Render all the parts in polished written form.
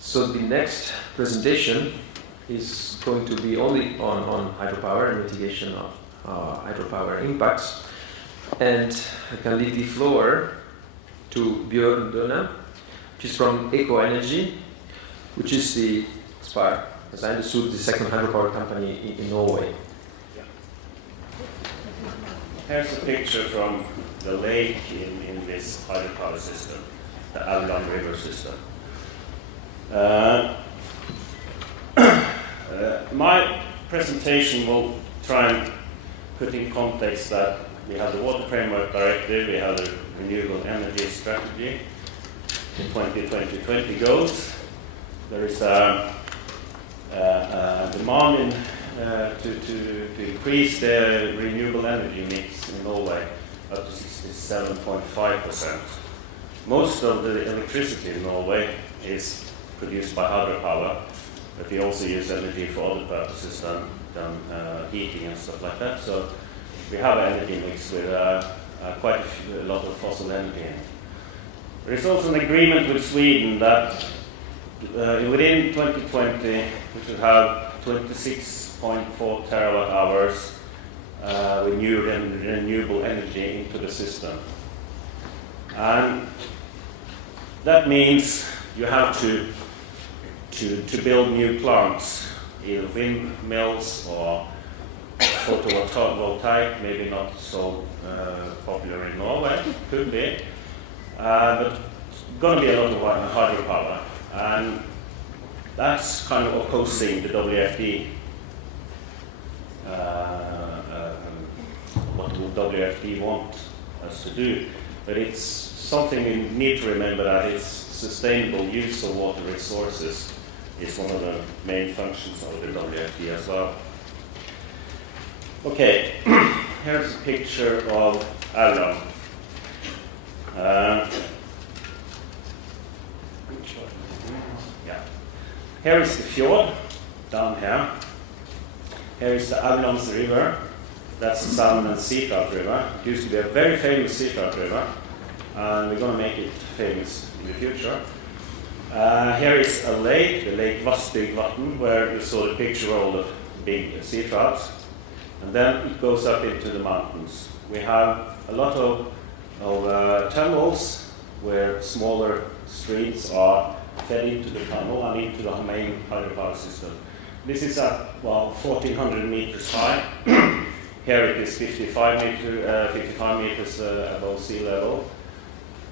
So the next presentation is going to be only on hydropower and mitigation of hydropower impacts. And I can leave the floor to Dønnum, which is from Eco Energy, which is the, as I understood, the second hydropower company in Norway. Yeah. Here's a picture from the lake in this hydropower system, the Dønnum river system. My presentation will try and put in context that we have the Water Framework Directive, we have the Renewable Energy Strategy, the 2020 goals. There is a demand to increase the renewable energy mix in Norway up to 67.5%. Most of the electricity in Norway is produced by hydropower, but we also use energy for other purposes than heating and stuff like that. So we have an energy mix with quite a lot of fossil energy in it. There is also an agreement with Sweden that within 2020 we should have 26.4 terawatt hours renewable energy into the system. And that means you have to build new plants, either windmills or photovoltaic, maybe not so popular in Norway, could be, but going to be a lot of hydropower, and that's kind of opposing the WFD, what will WFD want us to do, but it's something we need to remember, that it's sustainable use of water resources is one of the main functions of the WFD as well. Okay, here's a picture of Dønnum. Yeah. Here is the fjord, down here. Here is the Dønnum river. That's the salmon and sea trout river. It used to be a very famous sea trout river, and we're going to make it famous in the future. Here is a lake, the Lake Vassbygvatn, where you saw the picture of all the big sea trouts. And then it goes up into the mountains. We have a lot of tunnels where smaller streams are fed into the tunnel and into the main hydropower system. This is at 1,400 meters high. Here it is 55 meters above sea level.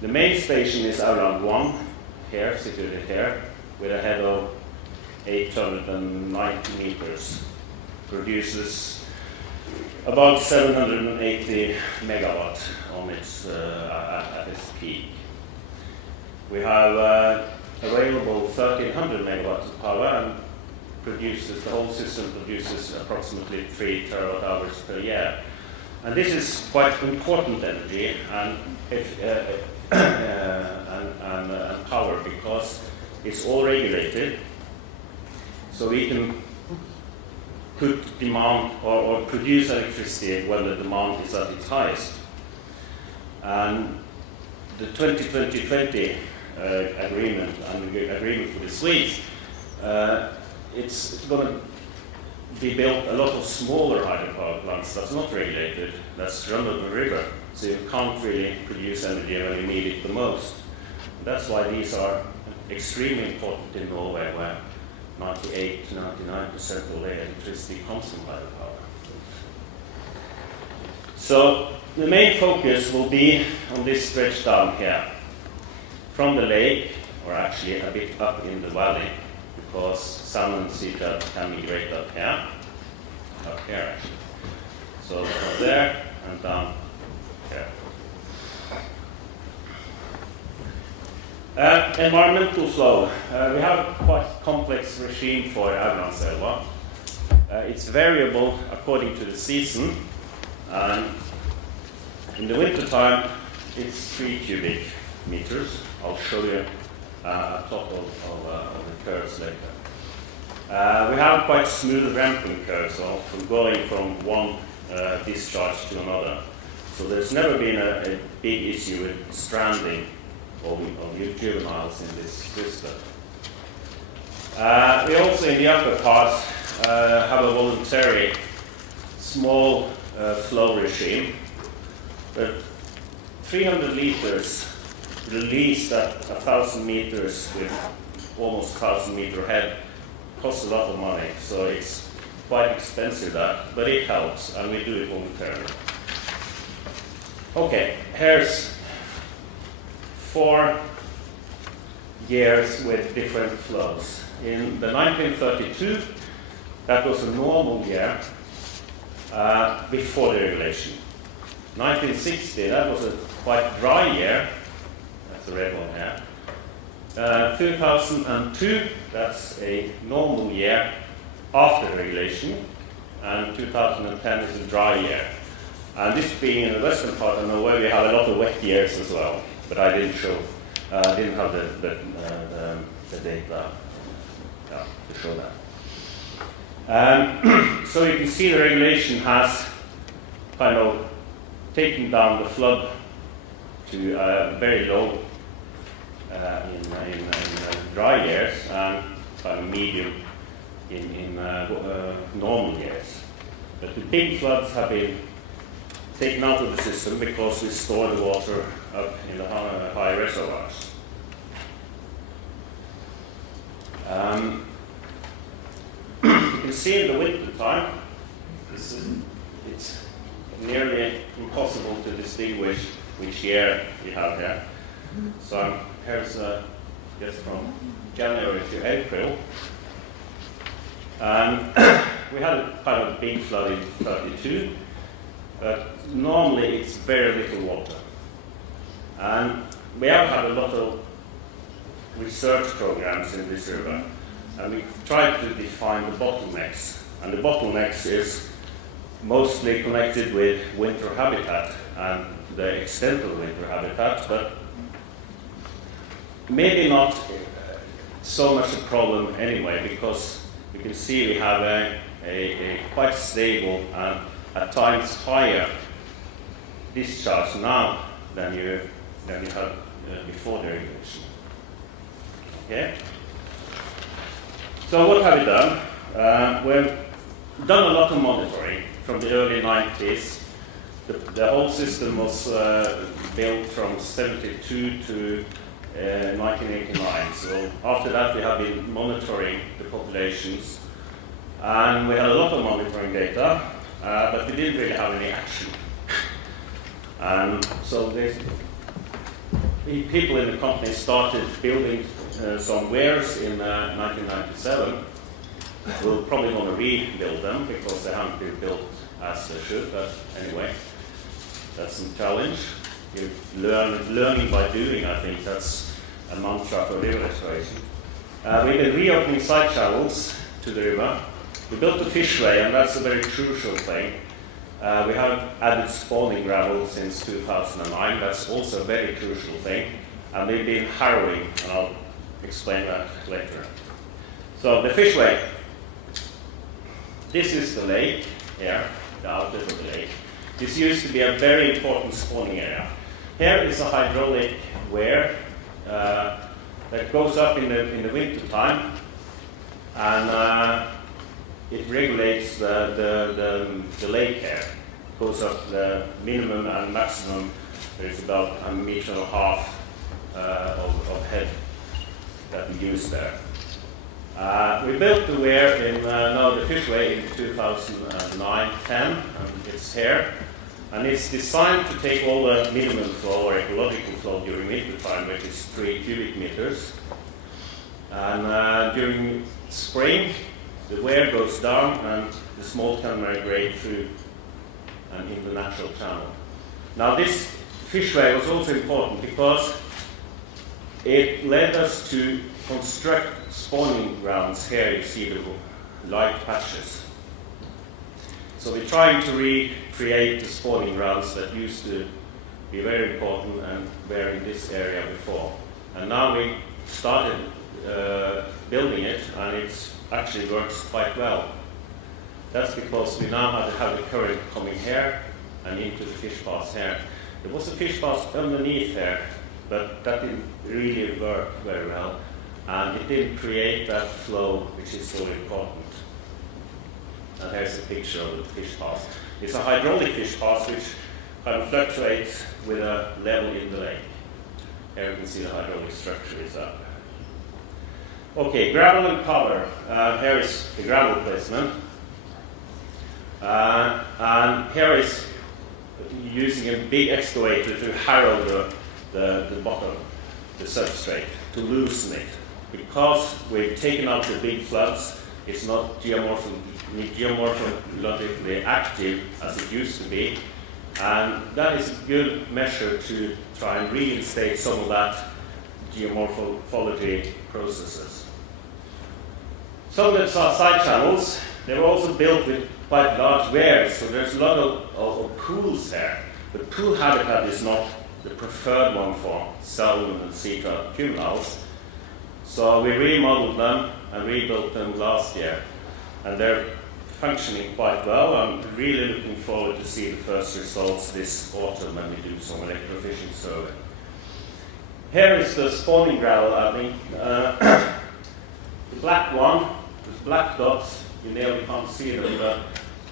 The main station is around 1, here, situated here, with a head of 890 meters. Produces about 780 megawatt on its at its peak. We have available 1,300 megawatts of power, and the whole system produces approximately 3 terawatt hours per year. And this is quite important energy and power, because it's all regulated, so we can put demand or produce electricity when the demand is at its highest. And the 2020 agreement and the agreement with the Swedes, it's going to be built a lot of smaller hydropower plants that's not regulated, that's run on the river, so you can't really produce energy when you need it the most. That's why these are extremely important in Norway, where 98 to 99% of the electricity comes from hydropower. So the main focus will be on this stretch down here, from the lake, or actually a bit up in the valley, because salmon and sea trout can migrate up here actually. So from there and down here. Environmental flow. We have a quite complex regime for Dønnum. It's variable according to the season, and in the winter time it's 3 cubic meters. I'll show you a top of the curves later. We have quite smooth ramping curves from going from one discharge to another. So there's never been a big issue with stranding of juveniles in this system. We also, in the upper parts, have a voluntary small flow regime. But 300 liters released at 1,000 meters with almost 1,000 meter head costs a lot of money. So it's quite expensive, that, but it helps, and we do it voluntarily. Okay, here's 4 years with different flows. In the 1932, that was a normal year before the regulation. 1960, that was a quite dry year. That's the red one here. 2002, that's a normal year after regulation. And 2010 is a dry year. And this being in the western part of Norway, we have a lot of wet years as well. But I didn't have the data to show that. So you can see the regulation has kind of taken down the flood to very low in dry years and kind of medium in normal years. But the big floods have been taken out of the system because we store the water up in the high reservoirs. You can see in the winter time, it's nearly impossible to distinguish which year you have here. So here's just from January to April. And we had a kind of big flood in 32, but normally it's very little water. And we have had a lot of research programs in this river, and we tried to define the bottlenecks. And the bottlenecks is mostly connected with winter habitat and the extent of winter habitat, but maybe not so much a problem anyway, because you can see we have a quite stable and at times higher discharge now than you had before the regulation. Okay. So what have we done? We've done a lot of monitoring from the early 90s. The whole system was built from 72 to 1989. So after that we have been monitoring the populations, and we had a lot of monitoring data, but we didn't really have any action. And so people in the company started building some weirs in 1997. We're probably going to rebuild them because they haven't been built as they should, but anyway, that's some challenge. You learning by doing, I think that's a mantra for river restoration. We've been reopening side channels to the river. We built a fishway, and that's a very crucial thing. We have added spawning gravel since 2009. That's also a very crucial thing. And we've been harrowing, and I'll explain that later. So the fishway. This is the lake here, the outlet of the lake. This used to be a very important spawning area. Here is a hydraulic weir that goes up in the winter time, and it regulates the lake here. It goes up the minimum and maximum. There's about 1.5 meters of head that we use there. We built the weir in the fishway in 2009-10, and it's here. And it's designed to take all the minimum flow or ecological flow during winter time, which is 3 cubic meters. And during spring, the weir goes down and the smolt can migrate through and in the natural channel. Now this fishway was also important because it led us to construct spawning grounds. Here you see the light patches. So we're trying to recreate the spawning grounds that used to be very important and were in this area before. And now we started building it, and it actually works quite well. That's because we now have the current coming here and into the fish paths here. There was a fish path underneath there, but that didn't really work very well. and it didn't create that flow which is so important. And here's a picture of the fish pass. It's a hydraulic fish pass which kind of fluctuates with a level in the lake. Here you can see the hydraulic structure is up. Okay, gravel and cover. Here is the gravel placement. And here is using a big excavator to harrow the bottom, the substrate, to loosen it. Because we've taken out the big floods, it's not geomorphologically active as it used to be. And that is a good measure to try and reinstate some of that geomorphology processes. Some of the side channels, they were also built with quite large weirs, so there's a lot of pools there. The pool habitat is not the preferred one for salmon and sea trout juveniles. So we remodeled them and rebuilt them last year, and they're functioning quite well. I'm really looking forward to see the first results this autumn when we do some electrofishing survey. Here is the spawning gravel, I think. The black one, the black dots, you nearly can't see them,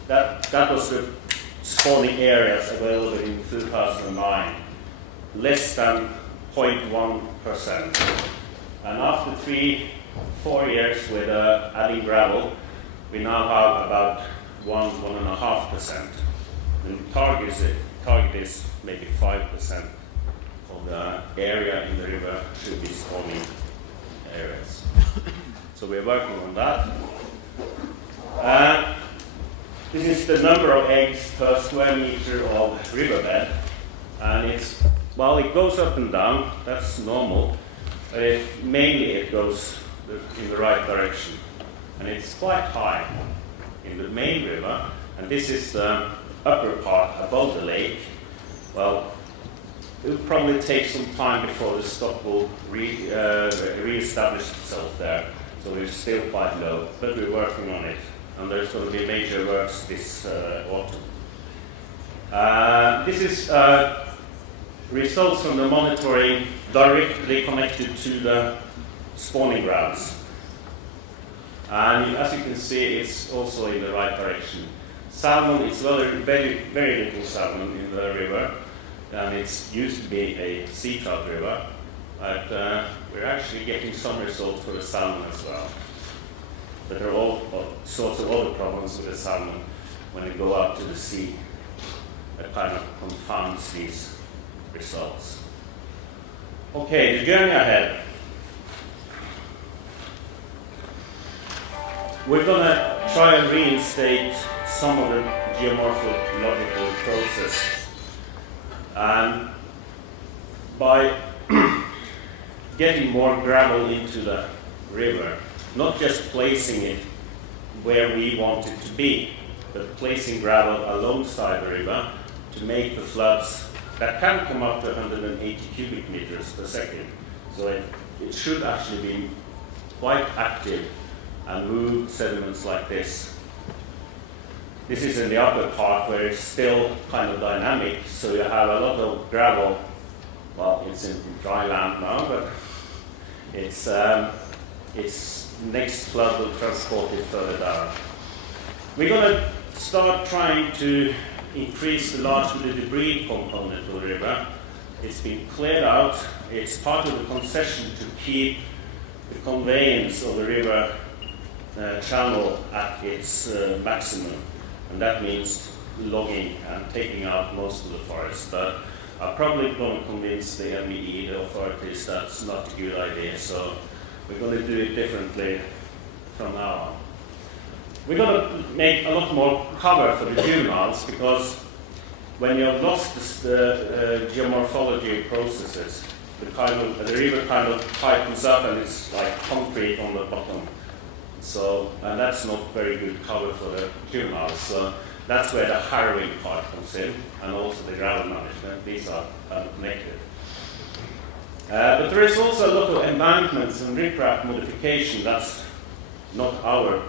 but that was the spawning areas available in 2009, less than 0.1%. And after 3-4 years with adding gravel, we now have about 1.5%. The target is maybe 5% of the area in the river should be spawning areas. So we're working on that. This is the number of eggs per square meter of riverbed, and it goes up and down. That's normal, but mainly it goes in the right direction, and it's quite high in the main river. And this is the upper part above the lake. Well, it will probably take some time before the stock will re-establish itself there. So we're still quite low, but we're working on it. And there's going to be major works this autumn. This is results from the monitoring directly connected to the spawning grounds. And as you can see, it's also in the right direction. Salmon is very, very little salmon in the river, and it's used to be a sea trout river, but we're actually getting some results for the salmon as well. But there are all sorts of other problems with the salmon when they go out to the sea that kind of confounds these results. Okay, the journey ahead. We're going to try and reinstate some of the geomorphological processes. And by getting more gravel into the river, not just placing it where we want it to be, but placing gravel alongside the river to make the floods that can come up to 180 cubic meters per second. So it should actually be quite active and move sediments like this. This is in the upper part where it's still kind of dynamic, so you have a lot of gravel. Well, it's in dry land now, but it's next flood will transport it further down. We're going to start trying to increase the largely debris component of the river. It's been cleared out. It's part of the concession to keep the conveyance of the river channel at its maximum. And that means logging and taking out most of the forest. But I'm probably going to convince the MBE, the authorities, that's not a good idea. So we're going to do it differently from now on. We're going to make a lot more cover for the juveniles, because when you've lost the geomorphology processes, the river kind of tightens up and it's like concrete on the bottom. So, and that's not very good cover for the juveniles. So that's where the harrowing part comes in, and also the gravel management. These are connected. But there is also a lot of embankments and riprap modification. That's not our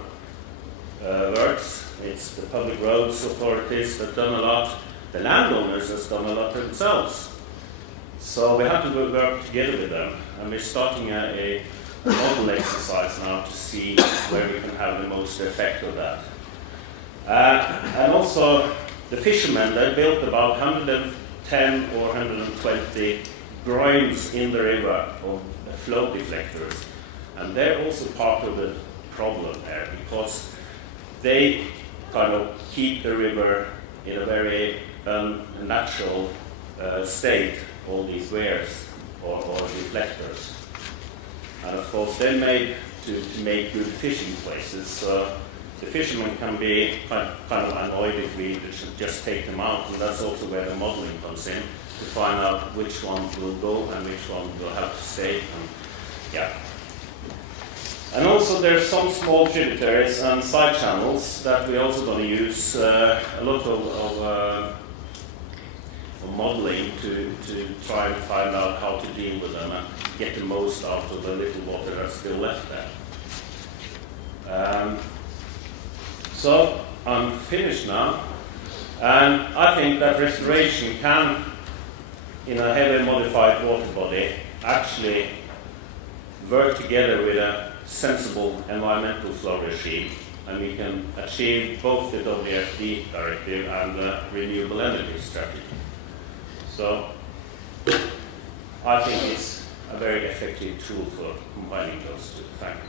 works. It's the public roads authorities that have done a lot. The landowners have done a lot themselves. So we have to work together with them, and we're starting a model exercise now to see where we can have the most effect of that. And also, the fishermen, they built about 110 or 120 groins in the river of flow deflectors. And they're also part of the problem there, because they kind of keep the river in a very unnatural state, all these weirs or deflectors. And of course, they're made to make good fishing places. So the fishermen can be kind of annoyed if we just take them out, and that's also where the modeling comes in, to find out which one will go and which one will have to stay. And, yeah. And also there's some small tributaries and side channels that we're also going to use a lot of modeling to try and find out how to deal with them and get the most out of the little water that's still left there. So I'm finished now, and I think that restoration can, in a heavily modified water body, actually work together with a sensible environmental flow regime, and we can achieve both the WFD directive and the renewable energy strategy. So I think it's a very effective tool for combining those two. Thank you.